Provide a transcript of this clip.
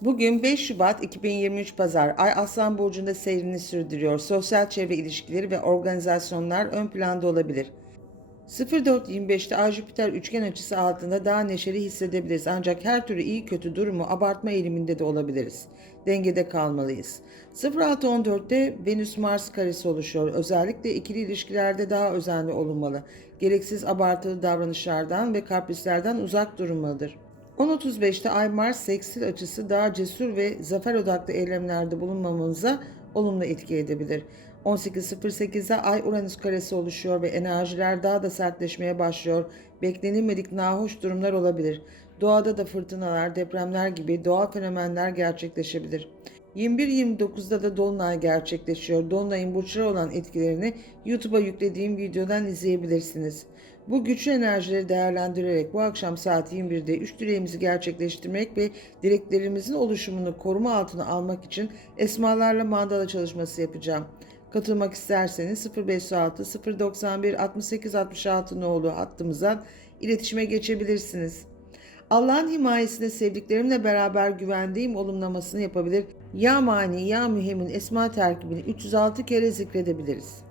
Bugün 5 Şubat 2023 Pazar. Ay Aslan Burcu'nda seyrini sürdürüyor. Sosyal çevre ilişkileri ve organizasyonlar ön planda olabilir. 04.25'te Ay Jüpiter üçgen açısı altında daha neşeli hissedebiliriz. Ancak her türlü iyi kötü durumu abartma eğiliminde de olabiliriz. Dengede kalmalıyız. 06.14'te Venüs Mars karesi oluşuyor. Özellikle ikili ilişkilerde daha özenli olunmalı. Gereksiz abartılı davranışlardan ve kaprislerden uzak durulmalıdır. 10.35'te Ay Mars seksil açısı daha cesur ve zafer odaklı eylemlerde bulunmamamıza olumlu etki edebilir. 18.08'de Ay Uranüs karesi oluşuyor ve enerjiler daha da sertleşmeye başlıyor. Beklenilmedik nahoş durumlar olabilir. Doğada da fırtınalar, depremler gibi doğal fenomenler gerçekleşebilir. 21.29'da da Dolunay gerçekleşiyor. Dolunay'ın burçlara olan etkilerini YouTube'a yüklediğim videodan izleyebilirsiniz. Bu güçlü enerjileri değerlendirerek bu akşam saat 21'de üç dileğimizi gerçekleştirmek ve dileklerimizin oluşumunu koruma altına almak için esmalarla mandala çalışması yapacağım. Katılmak isterseniz 0506 091 68 66 nolu hattımızdan iletişime geçebilirsiniz. Allah'ın himayesinde sevdiklerimle beraber güvendiğim olumlamasını yapabilir. Ya mani ya mühemin esma terkibini 306 kere zikredebiliriz.